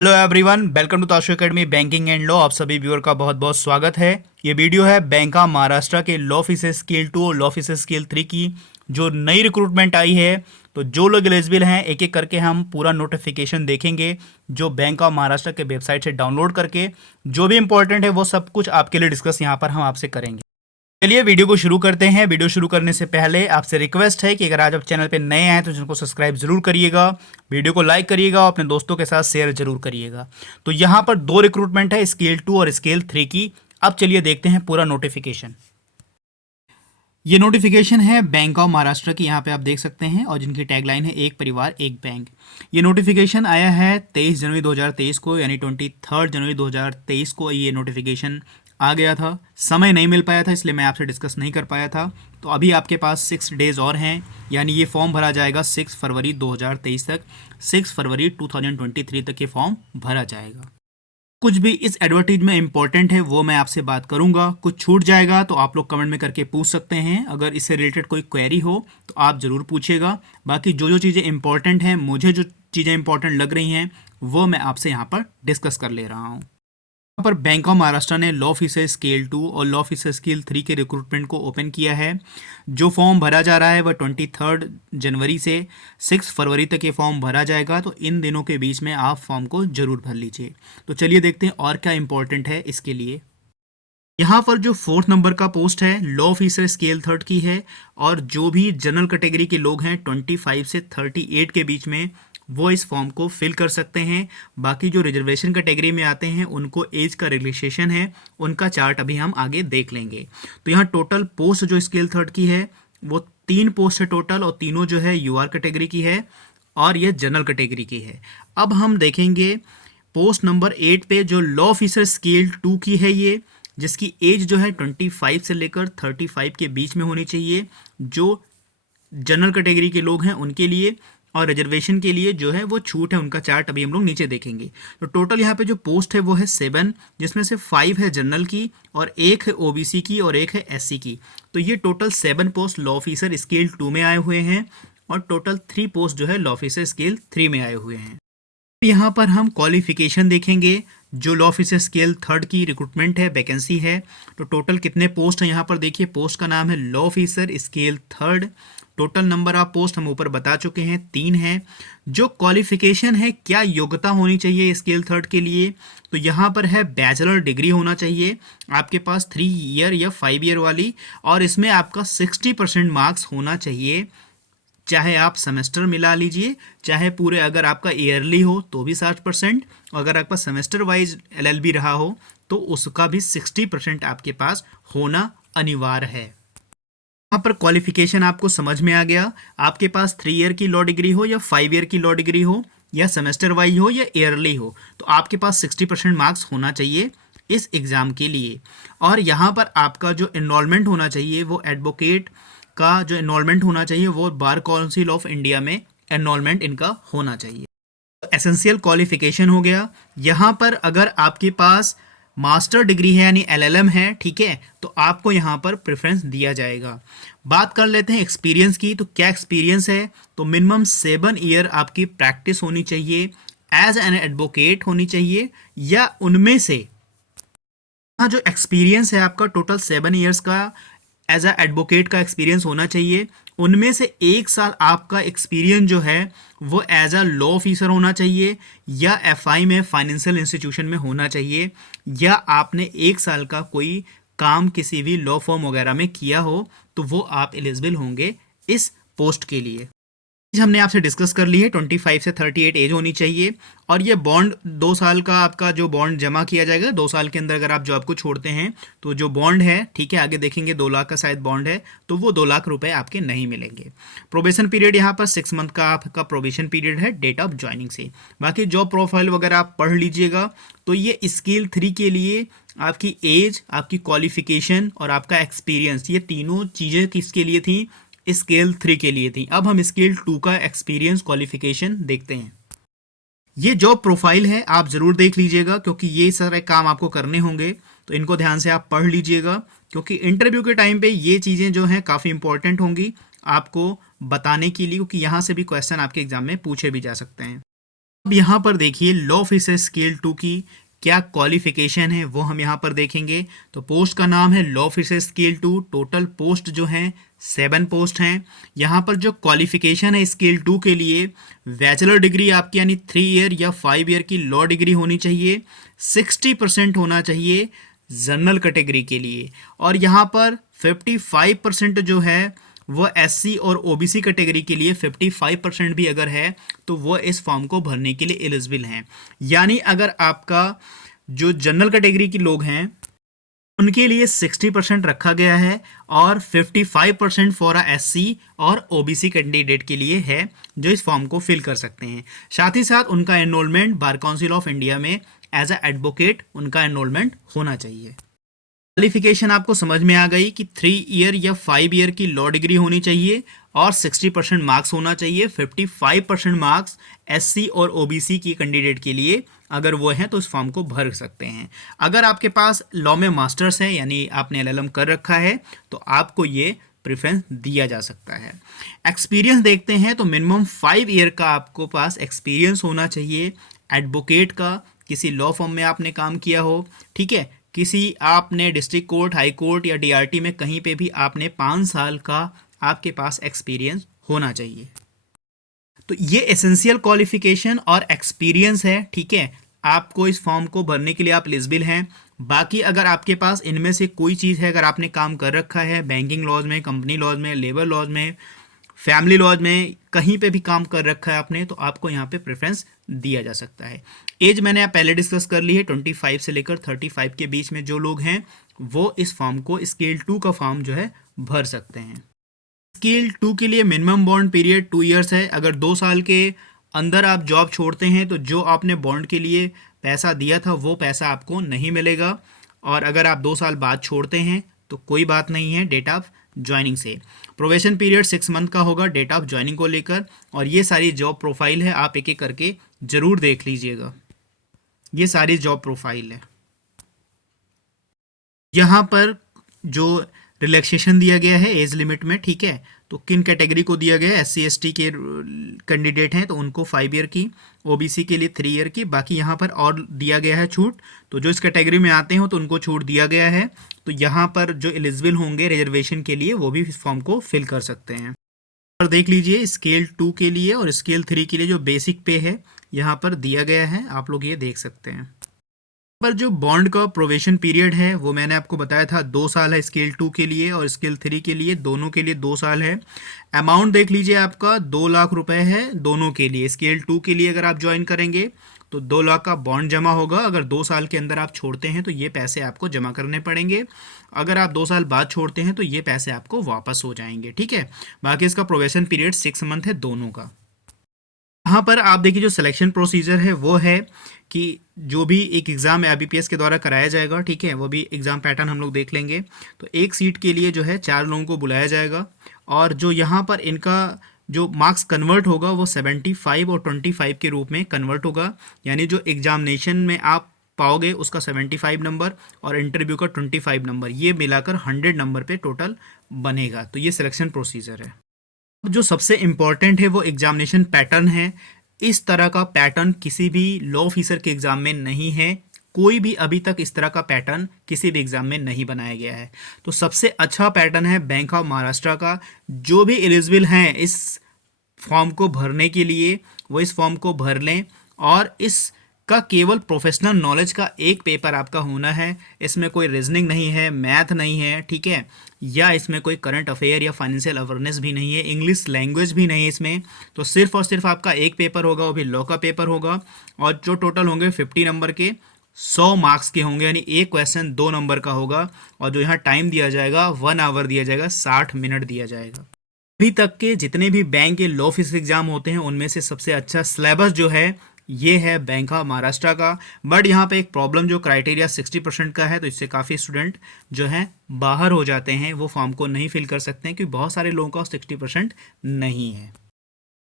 Hello everyone, welcome to Tashu academy banking and law. आप सभी viewer का बहुत बहुत स्वागत है। ये वीडियो है बैंक ऑफ महाराष्ट्र के लॉ ऑफिसर स्केल 2 और लॉ ऑफिसर स्केल 3 की जो नई रिक्रूटमेंट आई है। तो जो लोग एलिजिबल हैं एक एक करके हम पूरा नोटिफिकेशन देखेंगे जो बैंक ऑफ महाराष्ट्र के वेबसाइट से डाउनलोड करके जो भी इंपॉर्टेंट है वो सब कुछ आपके लिए डिस्कस यहाँ पर हम आपसे करेंगे। चलिए वीडियो को शुरू करते हैं। वीडियो शुरू करने से पहले आपसे रिक्वेस्ट है कि अगर आज आप चैनल पे नए हैं तो चैनल को सब्सक्राइब जरूर करिएगा, वीडियो को लाइक करिएगा और अपने दोस्तों के साथ शेयर जरूर करिएगा। तो यहाँ पर दो रिक्रूटमेंट है, स्केल 2 और स्केल 3 की। अब चलिए देखते हैं पूरा नोटिफिकेशन। ये नोटिफिकेशन है बैंक ऑफ महाराष्ट्र की, यहाँ पे आप देख सकते हैं, और जिनकी टैगलाइन है एक परिवार एक बैंक। ये नोटिफिकेशन आया है 23 जनवरी 2023 को, यानी 23 जनवरी 2023 को ये नोटिफिकेशन आ गया था। समय नहीं मिल पाया था इसलिए मैं आपसे डिस्कस नहीं कर पाया था। तो अभी आपके पास 6 डेज़ और हैं, यानी ये फॉर्म भरा जाएगा 6 फरवरी 2023 तक। 6 फरवरी 2023 तक ये फॉर्म भरा जाएगा। कुछ भी इस एडवर्टीज में इंपॉर्टेंट है वो मैं आपसे बात करूंगा। कुछ छूट जाएगा तो आप लोग कमेंट में करके पूछ सकते हैं। अगर इससे रिलेटेड कोई क्वेरी हो तो आप ज़रूर पूछिएगा। बाकी जो जो चीज़ें इंपॉर्टेंट हैं, मुझे जो चीज़ें इंपॉर्टेंट लग रही हैं वो मैं आपसे यहाँ पर डिस्कस कर ले रहा हूँ। यहाँ पर बैंक ऑफ महाराष्ट्र ने लॉ ऑफिसर स्केल 2 और लॉ ऑफिसर स्केल 3 के रिक्रूटमेंट को ओपन किया है। जो फॉर्म भरा जा रहा है वह 23 जनवरी से 6 फरवरी तक ये फॉर्म भरा जाएगा। तो इन दिनों के बीच में आप फॉर्म को ज़रूर भर लीजिए। तो चलिए देखते हैं और क्या इंपॉर्टेंट है इसके लिए। यहाँ पर जो 4th नंबर का पोस्ट है लॉ ऑफिसर स्केल 3 की है, और जो भी जनरल कैटेगरी के लोग हैं 25 से 38 के बीच में वो इस फॉर्म को फिल कर सकते हैं। बाकी जो रिजर्वेशन कैटेगरी में आते हैं उनको एज का रिलैक्सेशन है, उनका चार्ट अभी हम आगे देख लेंगे। तो यहाँ टोटल पोस्ट जो स्केल 3 की है वो 3 पोस्ट है टोटल, और तीनों जो है यूआर कैटेगरी की है और ये जनरल कैटेगरी की है। अब हम देखेंगे पोस्ट नंबर 8 पे जो लॉ ऑफिसर स्केल 2 की है, ये जिसकी एज जो है 25 से लेकर 35 के बीच में होनी चाहिए। जो जनरल कैटेगरी के लोग हैं उनके लिए, और रिजर्वेशन के लिए जो है वो छूट है, उनका चार्ट अभी हम लोग नीचे देखेंगे। तो टोटल यहाँ पे जो पोस्ट है वो है 7, जिसमें से 5 है जनरल की और 1 है ओबीसी की और 1 है एससी की। तो ये total 7 post law officer scale 2 में आए हुए हैं, और टोटल 3 पोस्ट जो है लॉ ऑफिसर स्केल 3 में आए हुए हैं। यहाँ पर हम क्वालिफिकेशन देखेंगे। जो लॉ ऑफिसर स्केल 3 की रिक्रूटमेंट है, वैकेंसी है, तो टोटल कितने पोस्ट हैं यहाँ पर देखिए। पोस्ट का नाम है law officer scale 3। Total number of post हम ऊपर बता चुके हैं, 3 है। जो क्वालिफिकेशन है, क्या योग्यता होनी चाहिए स्केल 3 के लिए, तो यहाँ पर है बैचलर डिग्री होना चाहिए आपके पास 3 ईयर या 5 ईयर वाली, और इसमें आपका 60% मार्क्स होना चाहिए। चाहे आप सेमेस्टर मिला लीजिए, चाहे पूरे, अगर आपका ईयरली हो तो भी 60%, अगर आपका सेमेस्टर वाइज एलएलबी रहा हो तो उसका भी 60% आपके पास होना अनिवार्य है। यहाँ पर क्वालिफिकेशन आपको समझ में आ गया। आपके पास 3 ईयर की लॉ डिग्री हो या 5 ईयर की लॉ डिग्री हो, या सेमेस्टर वाइज हो या ईयरली हो, तो आपके पास 60% मार्क्स होना चाहिए इस एग्ज़ाम के लिए। और यहाँ पर आपका जो एनरोलमेंट होना चाहिए वो एडवोकेट का जो एनरोलमेंट होना चाहिए वो बार काउंसिल ऑफ इंडिया में एनरोलमेंट इनका होना चाहिए। एसेंशियल क्वालिफिकेशन हो गया। यहाँ पर अगर आपके पास मास्टर डिग्री है यानी एलएलएम है, ठीक है, तो आपको यहाँ पर प्रेफरेंस दिया जाएगा। बात कर लेते हैं एक्सपीरियंस की। तो क्या एक्सपीरियंस है, तो मिनिमम 7 ईयर आपकी प्रैक्टिस होनी चाहिए, एज एन एडवोकेट होनी चाहिए, या उनमें से हाँ, जो एक्सपीरियंस है आपका टोटल 7 ईयर्स का एज अ एडवोकेट का एक्सपीरियंस होना चाहिए। उनमें से 1 साल आपका एक्सपीरियंस जो है वो एज अ लॉ ऑफिसर होना चाहिए, या एफआई में फाइनेंशियल इंस्टीट्यूशन में होना चाहिए, या आपने 1 साल का कोई काम किसी भी लॉ फॉर्म वगैरह में किया हो, तो वो आप एलिजिबल होंगे इस पोस्ट के लिए। हमने आपसे डिस्कस कर ली है 25 से 38 एज होनी चाहिए, और ये बॉन्ड 2 साल का आपका जो बॉन्ड जमा किया जाएगा 2 साल के अंदर। अगर आप जॉब को छोड़ते हैं तो जो बॉन्ड है, ठीक है, आगे देखेंगे 2 लाख का शायद बॉन्ड है, तो वो 2 लाख रुपए आपके नहीं मिलेंगे। प्रोबेशन पीरियड यहाँ पर 6 मंथ का आपका प्रोबेशन पीरियड है डेट ऑफ ज्वाइनिंग से। बाकी जॉब प्रोफाइल वगैरह आप पढ़ लीजिएगा। तो ये स्केल 3 के लिए आपकी एज, आपकी क्वालिफिकेशन और आपका एक्सपीरियंस, ये तीनों चीज़ें किसके लिए थी, स्केल 3 के लिए थी। अब हम स्केल 2 का एक्सपीरियंस क्वालिफिकेशन देखते हैं। ये जॉब प्रोफाइल है, आप ज़रूर देख लीजिएगा, क्योंकि ये सारे काम आपको करने होंगे, तो इनको ध्यान से आप पढ़ लीजिएगा, क्योंकि इंटरव्यू के टाइम पे ये चीज़ें जो हैं काफ़ी इंपॉर्टेंट होंगी आपको बताने के लिए, क्योंकि यहाँ से भी क्वेश्चन आपके एग्जाम में पूछे भी जा सकते हैं। अब यहाँ पर देखिए लॉ ऑफिसर स्केल 2 की क्या क्वालिफिकेशन है वो हम यहाँ पर देखेंगे। तो पोस्ट का नाम है law officer scale 2। Total post जो हैं 7 पोस्ट हैं। यहाँ पर जो क्वालिफिकेशन है स्केल 2 के लिए बैचलर डिग्री आपकी यानी 3 ईयर या 5 ईयर की लॉ डिग्री होनी चाहिए। 60% होना चाहिए जनरल कैटेगरी के लिए, और यहाँ पर 55% जो है वो एससी और ओबीसी कैटेगरी के लिए 55% भी अगर है तो वो इस फॉर्म को भरने के लिए एलिजिबल हैं। यानी अगर आपका जो जनरल कैटेगरी के लोग हैं उनके लिए 60% रखा गया है और 55% फॉर एससी और ओबीसी कैंडिडेट के लिए है जो इस फॉर्म को फिल कर सकते हैं। साथ ही साथ उनका enrolment bar council of India में एज अ एडवोकेट उनका एनरोलमेंट होना चाहिए। क्वालिफिकेशन आपको समझ में आ गई कि 3 ईयर या 5 ईयर की लॉ डिग्री होनी चाहिए और 60% मार्क्स होना चाहिए। 55% मार्क्स एससी और ओबीसी की कैंडिडेट के लिए अगर वो हैं तो इस फॉर्म को भर सकते हैं। अगर आपके पास लॉ में मास्टर्स है यानी आपने एलएलएम कर रखा है तो आपको ये प्रेफरेंस दिया जा सकता है। एक्सपीरियंस देखते हैं तो मिनिमम 5 ईयर का आपको पास एक्सपीरियंस होना चाहिए एडवोकेट का। किसी लॉ फर्म में आपने काम किया हो, ठीक है, किसी आपने डिस्ट्रिक्ट कोर्ट, हाई कोर्ट या डीआरटी में कहीं पे भी आपने 5 साल का आपके पास एक्सपीरियंस होना चाहिए। तो ये एसेंशियल क्वालिफिकेशन और एक्सपीरियंस है, ठीक है, आपको इस फॉर्म को भरने के लिए आप एलिजिबल हैं। बाकी अगर आपके पास इनमें से कोई चीज़ है, अगर आपने काम कर रखा है बैंकिंग लॉज में, कंपनी लॉज में, लेबर लॉज में, फैमिली लॉज में, कहीं पे भी काम कर रखा है आपने, तो आपको यहाँ पे प्रेफरेंस दिया जा सकता है। एज मैंने आप पहले डिस्कस कर ली है, 25 से लेकर 35 के बीच में जो लोग हैं वो इस फॉर्म को स्केल 2 का फॉर्म जो है भर सकते हैं। स्केल 2 के लिए मिनिमम बॉन्ड पीरियड 2 ईयर्स है। अगर 2 साल के अंदर आप जॉब छोड़ते हैं तो जो आपने बॉन्ड के लिए पैसा दिया था वो पैसा आपको नहीं मिलेगा, और अगर आप 2 साल बाद छोड़ते हैं तो कोई बात नहीं है डेट ऑफ ज्वाइनिंग से। प्रोबेशन पीरियड 6 मंथ का होगा डेट ऑफ ज्वाइनिंग को लेकर, और ये सारी जॉब प्रोफाइल है, आप एक एक करके ज़रूर देख लीजिएगा। ये सारी जॉब प्रोफाइल है। यहाँ पर जो रिलैक्सेशन दिया गया है एज लिमिट में, ठीक है, तो किन कैटेगरी को दिया गया है, एससी एसटी के कैंडिडेट हैं तो उनको 5 ईयर की, ओबीसी के लिए 3 ईयर की। बाकी यहाँ पर और दिया गया है छूट, तो जो इस कैटेगरी में आते हो तो उनको छूट दिया गया है। तो यहाँ पर जो एलिजिबल होंगे रिजर्वेशन के लिए वो भी इस फॉर्म को फिल कर सकते हैं। और देख लीजिए स्केल 2 के लिए और स्केल 3 के लिए जो बेसिक पे है यहाँ पर दिया गया है, आप लोग ये देख सकते हैं। पर जो बॉन्ड का प्रोबेशन पीरियड है वो मैंने आपको बताया था 2 साल है स्केल 2 के लिए, और स्केल 3 के लिए दोनों के लिए 2 साल है। अमाउंट देख लीजिए आपका 2 लाख रुपए है दोनों के लिए। स्केल 2 के लिए अगर आप ज्वाइन करेंगे तो 2 लाख का बॉन्ड जमा होगा। अगर 2 साल के अंदर आप छोड़ते हैं तो ये पैसे आपको जमा करने पड़ेंगे। अगर आप 2 साल बाद छोड़ते हैं तो ये पैसे आपको वापस हो जाएंगे, ठीक है। बाकी इसका प्रोबेशन पीरियड 6 मंथ है दोनों का। यहाँ पर आप देखिए जो सिलेक्शन प्रोसीजर है वो है कि जो भी एक एग्ज़ाम आईबीपीएस के द्वारा कराया जाएगा, ठीक है, वो भी एग्ज़ाम पैटर्न हम लोग देख लेंगे। तो एक सीट के लिए जो है 4 लोगों को बुलाया जाएगा, और जो यहाँ पर इनका जो मार्क्स कन्वर्ट होगा वो 75 और 25 के रूप में कन्वर्ट होगा। यानी जो एग्जामिनेशन में आप पाओगे उसका 75 नंबर और इंटरव्यू का 25 नंबर, ये मिलाकर 100 नंबर पे टोटल बनेगा। तो ये सिलेक्शन प्रोसीजर है। जो सबसे इम्पॉर्टेंट है वो एग्जामिनेशन पैटर्न है। इस तरह का पैटर्न किसी भी लॉ ऑफिसर के एग्ज़ाम में नहीं है। कोई भी अभी तक इस तरह का पैटर्न किसी भी एग्ज़ाम में नहीं बनाया गया है। तो सबसे अच्छा पैटर्न है बैंक ऑफ महाराष्ट्र का। जो भी एलिजिबल हैं इस फॉर्म को भरने के लिए वो इस फॉर्म को भर लें, और इसका केवल प्रोफेशनल नॉलेज का एक पेपर आपका होना है। इसमें कोई रीजनिंग नहीं है, मैथ नहीं है, ठीक है, या इसमें कोई करंट अफेयर या फाइनेंशियल अवेयरनेस भी नहीं है, इंग्लिश लैंग्वेज भी नहीं है इसमें। तो सिर्फ और सिर्फ आपका एक पेपर होगा, वो भी लॉ का पेपर होगा, और जो टोटल होंगे 50 नंबर के 100 मार्क्स के होंगे। यानी एक क्वेश्चन 2 नंबर का होगा, और जो यहाँ टाइम दिया जाएगा 1 आवर दिया जाएगा, 60 मिनट दिया जाएगा। अभी तक के जितने भी बैंक के लॉ ऑफिस एग्जाम होते हैं उनमें से सबसे अच्छा सिलेबस जो है ये है बैंक ऑफ महाराष्ट्र का। बट यहाँ पे एक प्रॉब्लम, जो क्राइटेरिया 60% का है, तो इससे काफ़ी स्टूडेंट जो हैं बाहर हो जाते हैं, वो फॉर्म को नहीं फिल कर सकते हैं क्योंकि बहुत सारे लोगों का 60% नहीं है।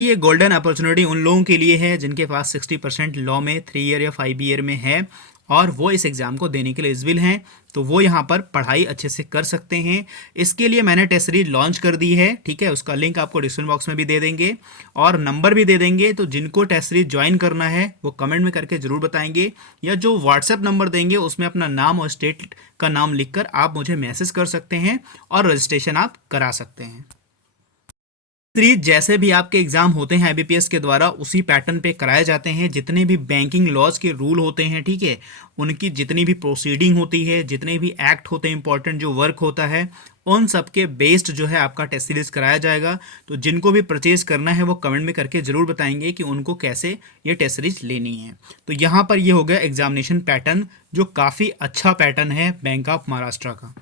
ये गोल्डन अपॉर्चुनिटी उन लोगों के लिए है जिनके पास 60% लॉ में 3 ईयर या 5 ईयर में है, और वो इस एग्ज़ाम को देने के लिए एलिजिबल हैं, तो वो यहाँ पर पढ़ाई अच्छे से कर सकते हैं। इसके लिए मैंने टेस्ट सीरीज लॉन्च कर दी है, ठीक है, उसका लिंक आपको डिस्क्रिप्शन बॉक्स में भी दे देंगे और नंबर भी दे देंगे। तो जिनको टेस्ट सीरीज ज्वाइन करना है वो कमेंट में करके ज़रूर बताएंगे, या जो व्हाट्सएप नंबर देंगे उसमें अपना नाम और स्टेट का नाम लिखकर आप मुझे मैसेज कर सकते हैं और रजिस्ट्रेशन आप करा सकते हैं। जैसे भी आपके एग्जाम होते हैं आईबीपीएस के द्वारा उसी पैटर्न पे कराए जाते हैं। जितने भी बैंकिंग लॉज के रूल होते हैं, ठीक है, उनकी जितनी भी प्रोसीडिंग होती है, जितने भी एक्ट होते हैं, इंपॉर्टेंट जो वर्क होता है, उन सब के बेस्ड जो है आपका टेस्ट सीरीज कराया जाएगा। तो जिनको भी परचेज करना है वो कमेंट में करके ज़रूर बताएंगे कि उनको कैसे ये टेस्ट सीरीज लेनी है। तो यहाँ पर ये हो गया एग्जामिनेशन पैटर्न, जो काफ़ी अच्छा पैटर्न है बैंक ऑफ महाराष्ट्र का।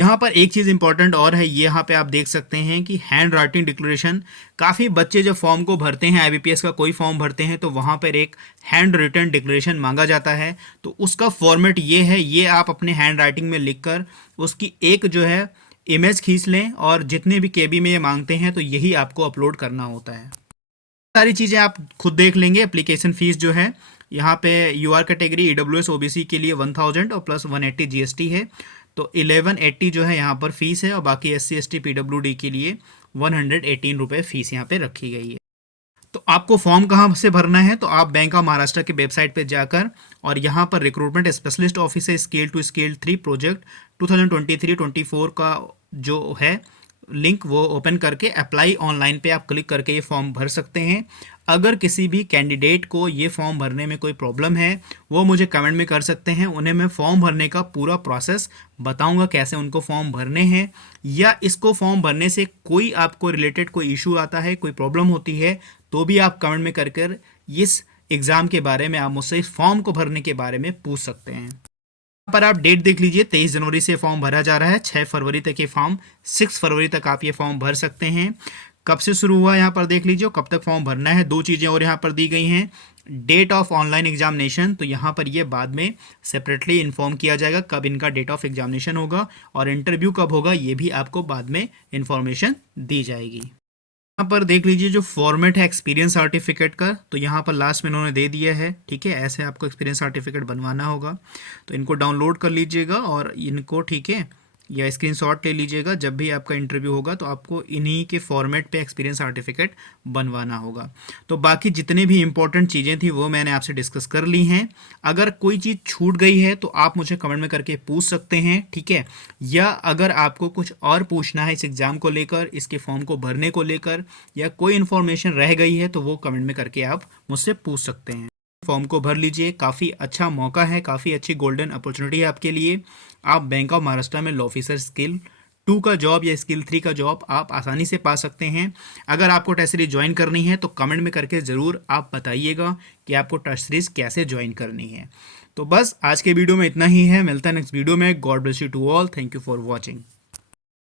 यहाँ पर एक चीज़ इंपॉर्टेंट और है, ये यहाँ पे आप देख सकते हैं कि हैंड राइटिंग डिक्लेरेशन। काफ़ी बच्चे जब फॉर्म को भरते हैं, आईबीपीएस का कोई फॉर्म भरते हैं, तो वहाँ पर एक हैंड रिटन डिक्लेरेशन मांगा जाता है। तो उसका फॉर्मेट ये है, ये आप अपने हैंड राइटिंग में लिखकर उसकी एक जो है इमेज खींच लें, और जितने भी केबी में ये मांगते हैं तो यही आपको अपलोड करना होता है। सारी चीज़ें आप खुद देख लेंगे। एप्लीकेशन फ़ीस जो है यहाँ पे यूआर कैटेगरी ईडब्ल्यूएस ओबीसी के लिए 1000 और प्लस 180 जीएसटी है, तो 1180 जो है यहाँ पर फीस है, और बाकी एससी एसटी पीडब्ल्यूडी के लिए 118 रुपये फीस यहाँ पे रखी गई है। तो आपको फॉर्म कहाँ से भरना है, तो आप बैंक ऑफ महाराष्ट्र की वेबसाइट पे जाकर और यहाँ पर रिक्रूटमेंट स्पेशलिस्ट ऑफिस है स्केल 2 स्केल 3 प्रोजेक्ट 2023-24 का जो है लिंक, वो ओपन करके अप्लाई ऑनलाइन पे आप क्लिक करके ये फॉर्म भर सकते हैं। अगर किसी भी कैंडिडेट को ये फॉर्म भरने में कोई प्रॉब्लम है वो मुझे कमेंट में कर सकते हैं, उन्हें मैं फॉर्म भरने का पूरा प्रोसेस बताऊंगा कैसे उनको फॉर्म भरने हैं। या इसको फॉर्म भरने से कोई आपको रिलेटेड कोई इशू आता है, कोई प्रॉब्लम होती है, तो भी आप कमेंट में कर इस एग्ज़ाम के बारे में आप मुझसे इस फॉर्म को भरने के बारे में पूछ सकते हैं। पर आप डेट देख लीजिए, 23 जनवरी से फॉर्म भरा जा रहा है, 6 फरवरी तक ये फॉर्म, 6 फरवरी तक आप ये फॉर्म भर सकते हैं। कब से शुरू हुआ यहाँ पर देख लीजिए, कब तक फॉर्म भरना है। दो चीज़ें और यहाँ पर दी गई हैं, डेट ऑफ ऑनलाइन एग्जामिनेशन, तो यहाँ पर ये बाद में सेपरेटली इन्फॉर्म किया जाएगा कब इनका डेट ऑफ एग्जामिनेशन होगा, और इंटरव्यू कब होगा ये भी आपको बाद में इन्फॉर्मेशन दी जाएगी। यहाँ पर देख लीजिए जो फॉर्मेट है एक्सपीरियंस सर्टिफिकेट का, तो यहाँ पर लास्ट में इन्होंने दे दिया है, ठीक है, ऐसे आपको एक्सपीरियंस सर्टिफिकेट बनवाना होगा। तो इनको डाउनलोड कर लीजिएगा और इनको, ठीक है, या स्क्रीनशॉट ले लीजिएगा। जब भी आपका इंटरव्यू होगा तो आपको इन्हीं के फॉर्मेट पे एक्सपीरियंस सर्टिफिकेट बनवाना होगा। तो बाकी जितने भी इंपॉर्टेंट चीज़ें थी वो मैंने आपसे डिस्कस कर ली हैं। अगर कोई चीज़ छूट गई है तो आप मुझे कमेंट में करके पूछ सकते हैं, ठीक है, या अगर आपको कुछ और पूछना है इस एग्ज़ाम को लेकर, इसके फॉर्म को भरने को लेकर, या कोई इन्फॉर्मेशन रह गई है तो वो कमेंट में करके आप मुझसे पूछ सकते हैं। फॉर्म को भर लीजिए, काफ़ी अच्छा मौका है, काफ़ी अच्छी गोल्डन अपॉर्चुनिटी है आपके लिए। आप बैंक ऑफ महाराष्ट्र में लॉ ऑफिसर स्किल 2 का जॉब या स्किल 3 का जॉब आप आसानी से पा सकते हैं। अगर आपको टेस्ट सीरीज ज्वाइन करनी है तो कमेंट में करके ज़रूर आप बताइएगा कि आपको टेस्ट सीरीज कैसे ज्वाइन करनी है। तो बस आज के वीडियो में इतना ही है, मिलता है नेक्स्ट वीडियो में। God bless you to all, thank you for watching.